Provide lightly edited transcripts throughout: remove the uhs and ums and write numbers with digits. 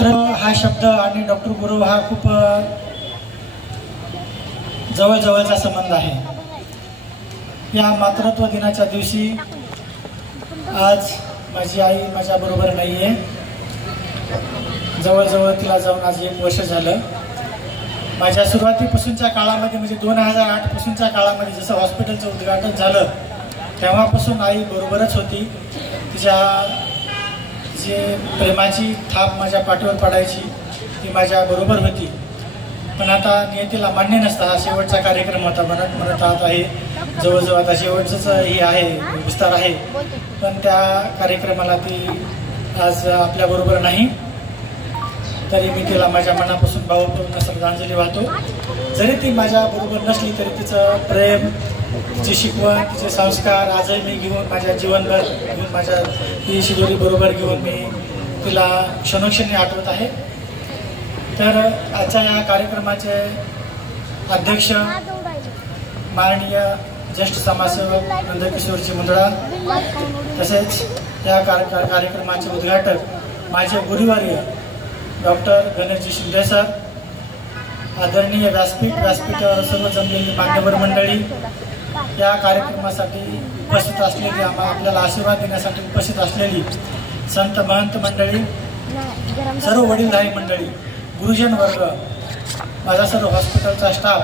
मात्र हा शब्द आणि डॉक्टर गुरु हा खूप जवळजवळचा संबंध आहे। या मातृत्व दिनाच्या दिवशी आज माझी आई माझ्याबरोबर नाही आहे। जवळजवळ तिला जाऊन आज 1 वर्ष झालं। माझ्या सुरुवातीपासूनच्या काळामध्ये म्हणजे 2008 पासूनच्या काळामध्ये जसं हॉस्पिटलचं उद्घाटन झालं तेव्हापासून आई बरोबरच होती। तिच्या जे प्रेमाची थाप माझ्या पाठीवर पडायची ती माझ्या बरोबर होती। पण आता नियतीला मान्य नसता हा शेवटचा कार्यक्रम होता म्हणत आहे जवळजवळ आता शेवटचंच हे आहे विस्तार आहे, पण त्या कार्यक्रमाला ती आज आपल्याबरोबर नाही। तरी मी तिला माझ्या मनापासून भावपूर्ण श्रद्धांजली वाहतो। जरी ती माझ्या बरोबर नसली तरी तिचं प्रेम, तिची शिकवण, तिचे संस्कार आजही मी घेऊन माझ्या जीवनभर घेऊन माझ्या ती शिदोरी बरोबर घेऊन मी तिला क्षणोक्षणी आठवत आहे। तर आजच्या या कार्यक्रमाचे अध्यक्ष माननीय ज्येष्ठ समाजसेवक नंदकिशोरजी मुंदडा, तसेच या कार्यक्रमाचे उद्घाटक माझे गुरुवर्य डॉक्टर गणेशजी शिंदे सर, आदरणीय व्यासपीठ सर्व जमलेली मान्यवर मंडळी, या कार्यक्रमासाठी उपस्थित असलेली आपल्याला आशीर्वाद देण्यासाठी उपस्थित असलेली संत महंत मंडळी, सर्व वडीलधारी मंडळी, गुरुजन वर्ग, माझा सर्व हॉस्पिटलचा स्टाफ,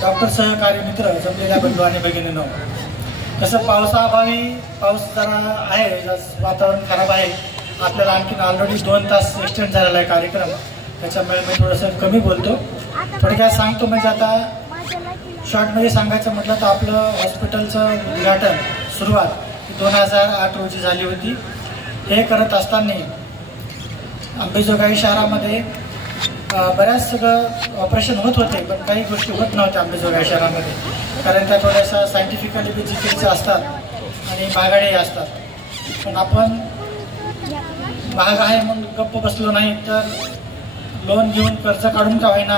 डॉक्टर सहकारी मित्र, जमलेल्या बंधू आणि भगिनींनो, तसं पावसाअभावी पाऊस जरा आहे, वातावरण खराब आहे, आपल्याला आणखीन ऑलरेडी 2 तास एक्सटेंड झालेला आहे कार्यक्रम, त्याच्यामुळे मी थोडंसं कमी बोलतो। थोडक्यात सांगतो म्हणजे आता शॉर्टमध्ये सांगायचं म्हटलं तर आपलं हॉस्पिटलचं उद्घाटन सुरुवात 2008 रोजी झाली होती। हे करत असताना अंबेजोगाई शहरामध्ये बऱ्याच सगळं ऑपरेशन होत होते, पण काही गोष्टी होत नव्हत्या अंबेजोगाई शहरामध्ये, कारण त्या थोड्याशा सायंटिफिकली बेसिकच्या असतात आणि महागड्याही असतात। पण आपण महाग आहे म्हणून गप्प बसलो नाही, तर लोन घेऊन कर्ज काढून का होईना,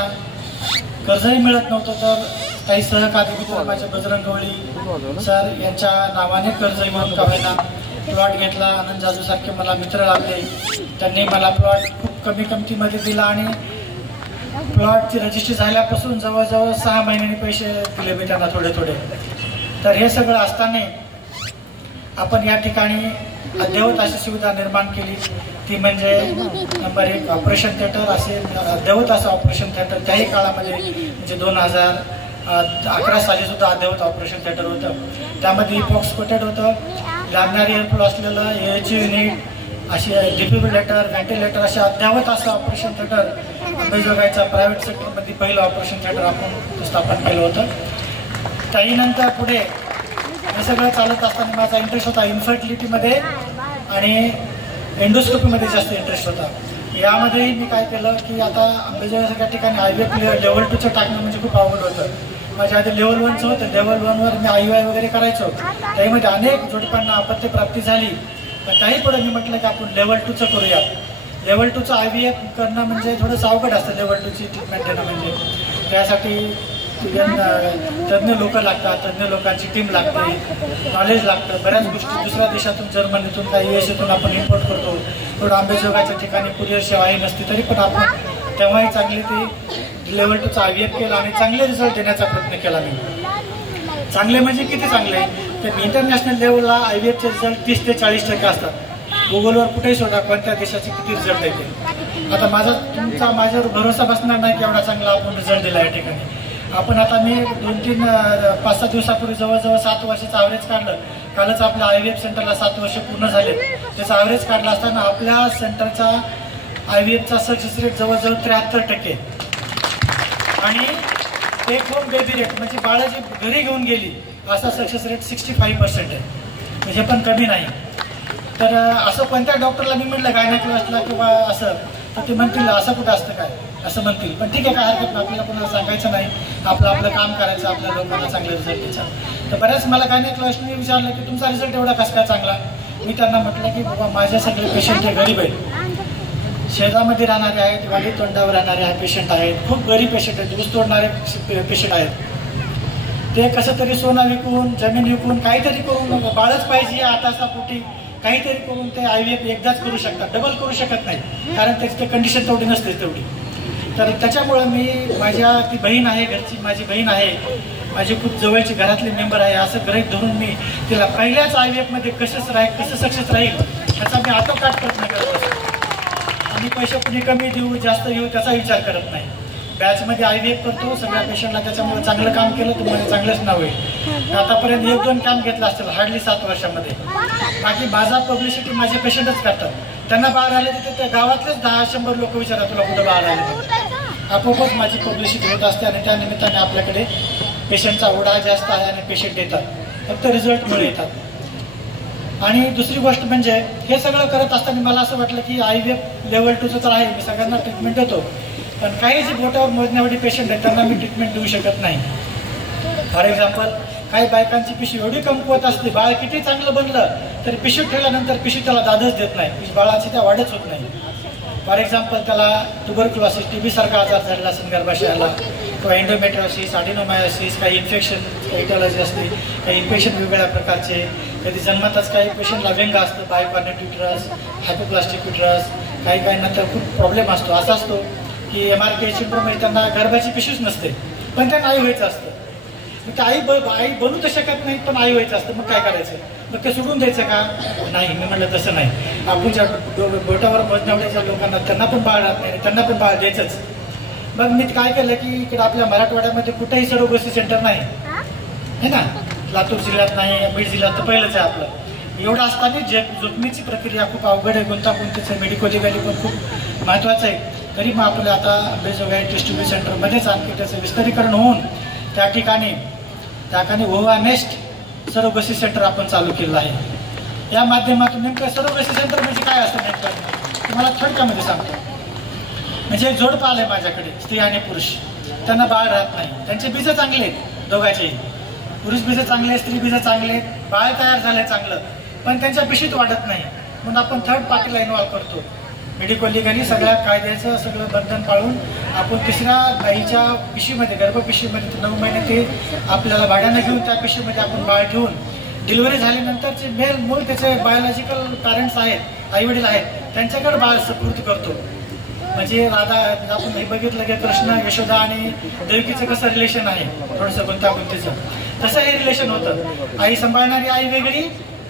कर्जही मिळत नव्हतं तर काही सहकारी मित्र माझे बजरंग गवळी सर यांच्या नावाने कर्ज घेऊन का होईना प्लॉट घेतला। आनंद जाजू सारखे मला मित्र लागले, त्यांनी मला प्लॉट खूप कमी किमतीमध्ये दिला आणि प्लॉटची रजिस्ट्री झाल्यापासून जवळजवळ 6 महिन्यांनी पैसे दिले मी त्यांना थोडे थोडे। तर हे सगळं असताना आपण या ठिकाणी अद्ययावत अशी सुविधा निर्माण केली, ती म्हणजे नंबर 1 ऑपरेशन थिएटर असेल, अद्ययावत असं ऑपरेशन थिएटर त्याही काळामध्ये म्हणजे 2011 साली सुद्धा अद्ययावत ऑपरेशन थिएटर होतं। त्यामध्ये इपॉक्स कोटेड होतं, लॅमिनार एअरफ्लो असलेलं एच युनिट, अशी डिफिब्रिलेटर, व्हेंटिलेटर असे अद्ययावत असं ऑपरेशन थिएटर अंबेजोगाईच्या प्रायव्हेट सेक्टरमध्ये पहिलं ऑपरेशन थिएटर आपण स्थापन केलं होतं। काही नंतर पुढे हे सगळं चालत असताना माझा इंटरेस्ट होता इन्फर्टिलिटीमध्ये आणि एंडोस्कोपीमध्ये जास्त इंटरेस्ट होता। यामध्येही मी काय केलं की आता अंबेजोगाईसारख्या ठिकाणी IVF लेवल 2चं टाकणं म्हणजे खूप अवघड होतं। माझ्या आधी लेवल 1चं होतं, लेवल 1वर मी IUI वगैरे करायचो, त्यामध्ये अनेक जोडप्यांना अपत्यप्राप्ती झाली, पण काही पुढे मी म्हटलं की आपण लेवल 2चं करूयात। लेवल 2चं IVF करणं म्हणजे थोडंसं अवघड असतं, लेवल 2ची ट्रीटमेंट देणं म्हणजे त्यासाठी तज्ज्ञ लोक लागतात, तज्ज्ञ लोकांची टीम लागते, नॉलेज लागतं, बऱ्याच गोष्टी दुसऱ्या देशातून, जर्मनीतून, काही US आपण इम्पोर्ट करतो। थोडं अंबेजोगाईच्या ठिकाणी कुरिअर सेवाही नसते, तरी पण आपण तेव्हाही चांगली ती लेवल 2चं IVF केलं आणि चांगले रिझल्ट देण्याचा प्रयत्न केला मी। चांगले म्हणजे किती चांगले तर इंटरनॅशनल लेवलला IVFचे रिझल्ट 30 ते 40% असतात। गुगलवर कुठेही शोधा कोणत्या देशाची किती रिझल्ट येते। आता तुमचा माझ्यावर भरोसा बसणार नाही की एवढा चांगला आपण रिझल्ट दिला या ठिकाणी। आपण आता मी 5-6 दिवसापूर्वी जवळजवळ 7 वर्षाचं ॲव्हरेज काढलं। कालच आपल्या IVF सेंटरला 7 वर्ष पूर्ण झाले, त्याचं ॲव्हरेज काढलं असताना आपल्या सेंटरचा IVFचा सक्सेस रेट जवळजवळ 73% आणि टेक होम बेबी रेट म्हणजे बाळाची घरी घेऊन गेली असा सक्सेस रेट 65% आहे, म्हणजे पण कमी नाही। तर असं कोणत्या डॉक्टरला मी म्हटलं गायनेकोलॉजिस्टला किंवा असं, तर ते म्हणतील असं कुठं असतं काय असं म्हणतील, पण ठीक आहे काय हरकत नाही, आपल्याला कोणाला सांगायचं नाही, आपलं काम करायचं, आपल्या लोकांना चांगले रिझल्ट द्यायचा। तर बऱ्याच मला गायनेकोलॉजिस्टने विचारलं की तुमचा रिझल्ट एवढा कसं काय चांगला। मी त्यांना म्हटलं की बाबा माझे सगळे पेशंट हे गरीब आहेत, शहरामध्ये राहणारे आहेत, वाडी तोंडावर राहणारे पेशंट आहेत, खूप गरीब पेशंट आहेत, ऊस तोडणारे पेशंट आहेत। ते कसं तरी सोनं विकून, जमीन विकून, काहीतरी करून बाळच पाहिजे आताचा पोटी काहीतरी करून ते IVF एकदाच करू शकतात, डबल करू शकत नाही, कारण त्याची ते कंडिशन तेवढी नसते तेवढी. तर त्याच्यामुळं मी माझ्या ती बहीण आहे, घरची माझी बहीण आहे, माझी खूप जवळची घरातले मेंबर आहे, असं गृहीत धरून मी तिला पहिल्याच IVF कसं सक्सेस राहील त्याचा मी आटोकाट प्रयत्न करत असतो. आम्ही पैसे कुणी कमी देऊ जास्त घेऊ त्याचा विचार करत नाही. बॅचमध्ये IVF करतो सगळ्या पेशंटला, त्याच्यामुळे चांगलं काम केलं तर मला चांगलंच नाव होईल. आतापर्यंत 1-2 काम घेतलं असेल हार्डली 7 वर्षामध्ये. बाकी माझा पब्लिसिटी माझे पेशंटच करतात. त्यांना बाळ आले तिथे त्या गावातलेच 10-100 लोक विचारतात तुला कुठं बाळ आले. आपोआपच माझी पब्लिसिटी होत असते आणि त्या निमित्ताने आपल्याकडे पेशंटचा ओढा जास्त आहे आणि पेशंट येतात, फक्त रिझल्टमुळे येतात. आणि दुसरी गोष्ट म्हणजे हे सगळं करत असताना मला असं वाटलं की IVF लेवल 2चं तर आहे, मी सगळ्यांना ट्रीटमेंट देतो, पण काही जे बोटावर मोजण्यावाडी पेशंट आहेत त्यांना मी ट्रीटमेंट देऊ शकत नाही. फॉर एक्झाम्पल काही बायकांची पिशवी एवढी कमकुवत असते, बाळ किती चांगलं बनलं तरी पिशवी ठेवल्यानंतर पिशवी त्याला दादच देत नाही, बाळाची त्या वाढच होत नाही. फॉर एक्झाम्पल त्याला ट्युबरक्युलोसिस TB सारखा आजार झालेला असेल गर्भाशयाला, किंवा एंडोमेट्रियोसिस, अडिनोमायोसिस, काही इन्फेक्शन इटॉलॉजी असते, काही इन्फेक्शन वेगवेगळ्या प्रकारचे, कधी जन्मातच काही पेशंटला व्यंग असतं, बायोकॉर्नेट युटरस, हायपोप्लास्टिक युटरस, काही नंतर खूप प्रॉब्लेम असतो. असा असतो की MRK सिंड्रोम म्हणजे त्यांना गर्भाची पिशवीच नसते पण त्यांना आई व्हायचं असतं. मग आई बनू तर शकत नाही पण आई व्हायचं असतं, मग काय करायचं? मग ते सोडून द्यायचं का? नाही, मी म्हटलं तसं नाही. आपण ज्या बोटावर मोजण्याच्या लोकांना त्यांना पण बाळ राहत नाही, त्यांना पण बाळ द्यायचंच. मग मी काय केलं की इकडे आपल्या मराठवाड्यामध्ये कुठेही सरोगसी सेंटर नाही है ना, लातूर जिल्ह्यात नाही, बीड जिल्ह्यात तर पहिलंच आहे आपलं. एवढं असताना जोखमीची प्रक्रिया खूप अवघड आहे, गुंतागुंतीचं, मेडिको लिगली पण खूप महत्त्वाचं आहे. तरी मग आपलं आता अंबेजोगाई डिस्ट्रिब्युशन सेंटरमध्येच आणखी त्याचं विस्तारीकरण होऊन त्या ठिकाणी ओवा नेस्ट सरोगसी सेंटर आपण चालू केलं आहे. या माध्यमातून नेमकं सरोगसी सेंटर म्हणजे काय असतं नेमकं तुम्हाला थोडक्यामध्ये सांगतो. म्हणजे जोडपं आलंय माझ्याकडे, स्त्री आणि पुरुष, त्यांना बाळ राहत नाही, त्यांचे बीज चांगले आहेत दोघांचेही, पुरुष बीज चांगले, स्त्री बीज चांगले, बाळ तयार झालंय चांगलं, पण त्यांच्या पिशीत वाढत नाही. म्हणून आपण थर्ड पार्टीला इन्व्हॉल्व करतो. मेडिको लिगली सगळ्या कायद्याचं सगळं बंधन पाळून आपण तिसऱ्या गाईच्या पिशीमध्ये, गर्भपिशीमध्ये 9 महिने ते आपल्याला भाड्यानं घेऊन त्या पिशीमध्ये आपण बाळ ठेवून डिलिव्हरी झाल्यानंतर जे मूळ त्याचे बायोलॉजिकल पॅरेंट्स आहेत, आईवडील आहेत, त्यांच्याकडे बाळ सुपूर्द करतो. म्हणजे राधा आपण हे बघितलं की कृष्ण, यशोदा आणि देवकीचं कसं रिलेशन आहे, थोडंसं गुंतागुंतीचं, तसं हे रिलेशन होतं. आई सांभाळणारी आई वेगळी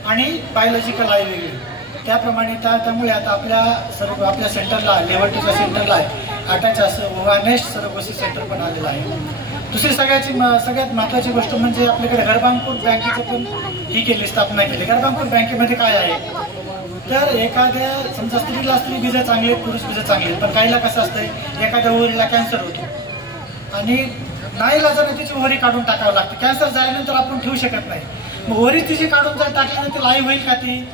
आणि बायोलॉजिकल आई वेगळी. त्याप्रमाणे त्यामुळे आता आपल्या सेंटरला, लेव्हल 2च्या सेंटरला अटॅच असं ओव्हानेस्ट सरोगसी सेंटर पण आलेलं आहे. दुसरी सगळ्यात महत्त्वाची गोष्ट म्हणजे आपल्याकडे गर्भांकुर बँकेचं पण ही केली, स्थापना केली. गर्भांकुर बँकेमध्ये काय आहे तर एखाद्या समजा स्त्रीला स्त्री बीज चांगले, पुरुष बीज चांगले, पण काहीला कसं असतंय एखाद्या ओव्हरीला कॅन्सर होतो आणि नाईलाजाने तिची ओव्हरी काढून टाकावं लागते. कॅन्सर झाल्यानंतर आपण ठेवू शकत नाही. मग ओव्हरी तिची काढून जर टाकल्यानंतर आई होईल का? ती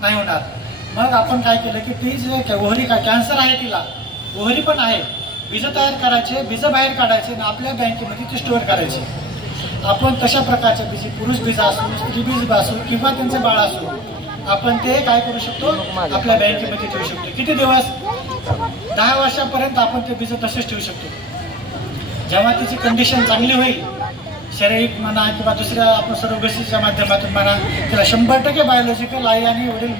नाही होणार. मग आपण काय केलं की ती जे ओव्हरी कॅन्सर आहे तिला ओव्हरी पण आहे, बीज तयार करायचे, बीज बाहेर काढायचे आणि आपल्या बँकेमध्ये ती स्टोअर करायची. आपण तशा प्रकारचे बीज, पुरुष बीज असो, स्त्री बीज असो किंवा त्यांचे बाळ असो, आपण ते काय करू शकतो आपल्या बँकेमध्ये ठेवू शकतो. किती दिवस? 10 वर्षापर्यंत आपण ते बीज तसेच ठेवू शकतो. जेव्हा तिची कंडिशन चांगली होईल, शारीरिक म्हणा किंवा दुसऱ्या आपण सरोगसीच्या माध्यमातून म्हणा, तिला 100% बायोलॉजिकल आई आणि वडील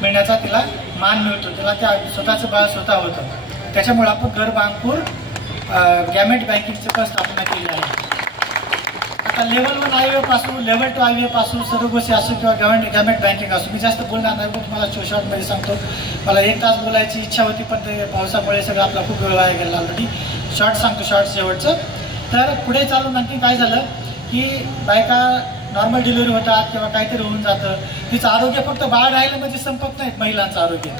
मिळण्याचा तिला मान मिळतो, तिला त्या स्वतःचं बाळ स्वतः होतं. त्याच्यामुळे आपण गर्भांकुर गॅमेट बँकिंगची पण स्थापना केली आहे. आता लेवल 1 IVF असू, लेवल 2 IVF असू, सरोगसी असू किंवा गॅमेट बँकिंग असू, मी जास्त बोलणार नाही, तुम्हाला शॉर्टमध्ये सांगतो. मला 1 तास बोलायची इच्छा होती पण ते पावसामुळे सगळं आपला खूप वेळ वाया गेला ऑलरेडी. शॉर्ट सांगतो, शॉर्ट शेवटचं. तर पुढे चालून आणखी काय झालं की बायका नॉर्मल डिलिव्हरी होतात किंवा काहीतरी होऊन जातं, तिचं आरोग्य फक्त बाळ राहिलं म्हणजे संपत नाहीत महिलांचं आरोग्य.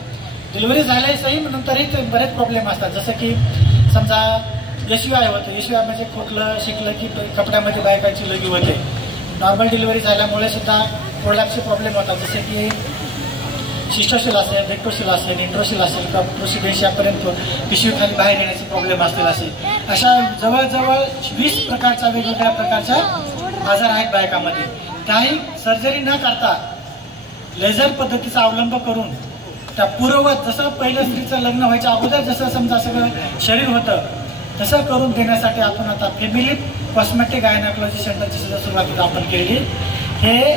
डिलिव्हरी झालंय सही म्हणून तरी बरेच प्रॉब्लेम असतात. जसं की समजा यशव्याय होतं, यशव्याय म्हणजे खोकलं शिकलं की कपड्यामध्ये बायकांची लगी होते. नॉर्मल डिलिव्हरी झाल्यामुळे सुद्धा प्रोलॅप्सचे प्रॉब्लेम होतात, जसे की सिस्टोसिल असेल, रेक्टोसिल असेल, इंट्रोसिल असेल किंवा प्रोसिडेशियापर्यंत पिशवी खाली बाहेर येण्याचे प्रॉब्लेम असतील. अशा जवळजवळ 20 प्रकारच्या वेगवेगळ्या प्रकारच्या आजार आहेत बायकामध्ये. त्याही सर्जरी न करता लेझर पद्धतीचा अवलंब करून त्या पूर्ववत, जसं पहिलं स्त्रीचं लग्न व्हायच्या अगोदर जसं समजा सगळं शरीर होतं तसं करून देण्यासाठी आपण आता फॅमिली कॉस्मेटिक गायनेकॉलॉजी सेंटरची सुद्धा सुरुवात आपण केली. हे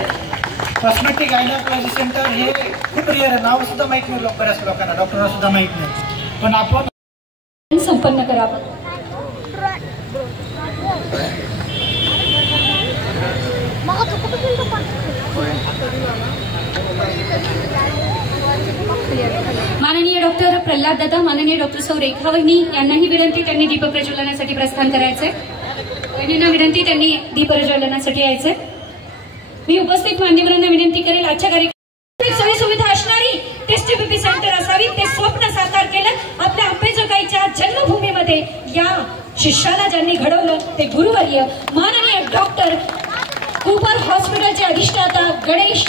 कॉस्मेटिक गायनोकॉलॉजी सेंटर हे खूप रिअर आहे, नाव सुद्धा माहित नाही बऱ्याच लोकांना, डॉक्टरांना सुद्धा माहित नाही, पण आपण संपन्न करावं. माननीय डॉक्टर प्रल्हाद दादा, माननीय डॉक्टर सौ रेखा वहिनी यांनाही विनंती, त्यांनी दीप प्रज्वलनासाठी प्रस्थान करायचंय. वहिनींना विनंती, त्यांनी दीप प्रज्वलनासाठी यायचंय. मी उपस्थित मान्यवरांना विनंती करेल, आजच्या कार्यक्रमात सोयी सुविधा असणारी टेस्ट बीपी सेंटर असावी ते स्वप्न साकार केलं आपल्या अंबेजोगाईच्या जन्मभूमीमध्ये. या शिष्याला ज्यांनी घडवलं ते गुरुवर्य माननीय डॉक्टर कुपर हॉस्पिटलचे अधिष्ठाता गणेश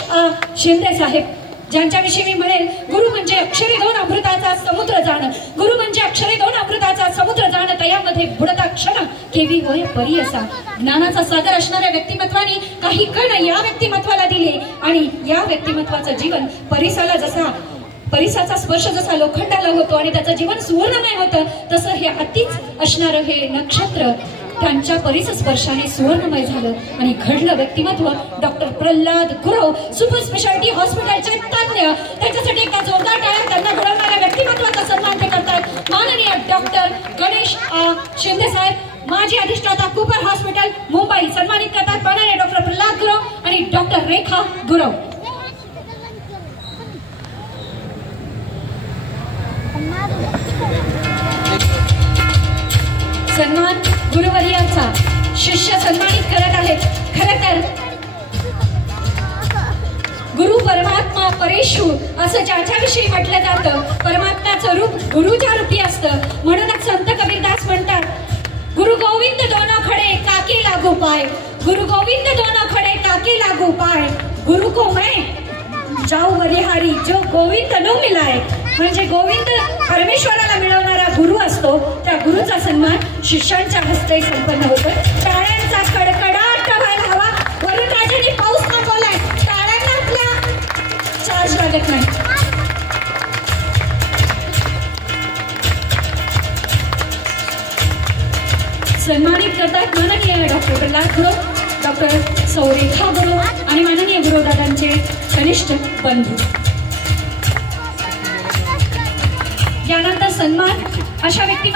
शिंदे साहेब, ज्यांच्याविषयी मी म्हणेल गुरु म्हणजे अक्षरे दोन अमृताचा समुद्र जाण, गुरु म्हणजे अक्षरे दोन अमृताचा समुद्र जाण, तयामध्ये बुडता क्षण केवी होय परी असा. ज्ञानाचा सागर असणाऱ्या व्यक्तिमत्वाने काही कण या व्यक्तिमत्वाला दिले आणि या व्यक्तिमत्वाचं जीवन परिसाचा स्पर्श जसा लोखंडाला होतो आणि त्याचं जीवन सुवर्णमय होतं, तसं हे अतिच असणारं हे नक्षत्र त्यांच्या परिसस्पर्शाने सुवर्णमय झालं आणि घडलं व्यक्तिमत्व doctor Pralhad Gurav, super speciality हॉस्पिटलचे तज्ञ. त्याच्यासाठी एका जोरदार टाळ्या त्यांना घडवणाऱ्या व्यक्तिमत्वाचा सन्मान ते करतात. माननीय डॉक्टर गणेश शिंदे साहेब, माजी अधिष्ठाता कुपर हॉस्पिटल मुंबई, सन्मानित करतात माननीय डॉक्टर प्रल्हाद गुरव आणि डॉक्टर रेखा गुरव. सन्मान गुरुवर्यांचा शिष्य सन्मानित करत आहेत. खरं तर गुरु परमात्मा परेशू असं ज्याच्याविषयी म्हटलं जातं, परमात्म्याचं रूप गुरुच्या रूपी असतं. म्हणूनच संत कबीरदास म्हणतात, गुरु गोविंद दोनों खडे काके लागू पाय, गुरु गोविंद दोनों खडे काके लागू पाय, गुरु को मैं जाऊ बलिहारी जो गोविंद नो मिलाय. म्हणजे गोविंद परमेश्वराला मिळवणारा गुरु असतो, त्या गुरुचा सन्मान शिष्यांच्या हस्ते संपन्न होतो. टाळ्यांचा कडकडाट व्हायला हवा. वरून राजाने पाऊस मागवलाय, टाळ्यांना आपल्या चार्ज लागत नाही. सन्मानित करतात माननीय डॉक्टर प्रल्हाद गुरव, डॉक्टर सौ रेखा गुरव आणि माननीय गुरुदादांचे कनिष्ठ बंधू. यानंतर सन्मान अशा व्यक्ती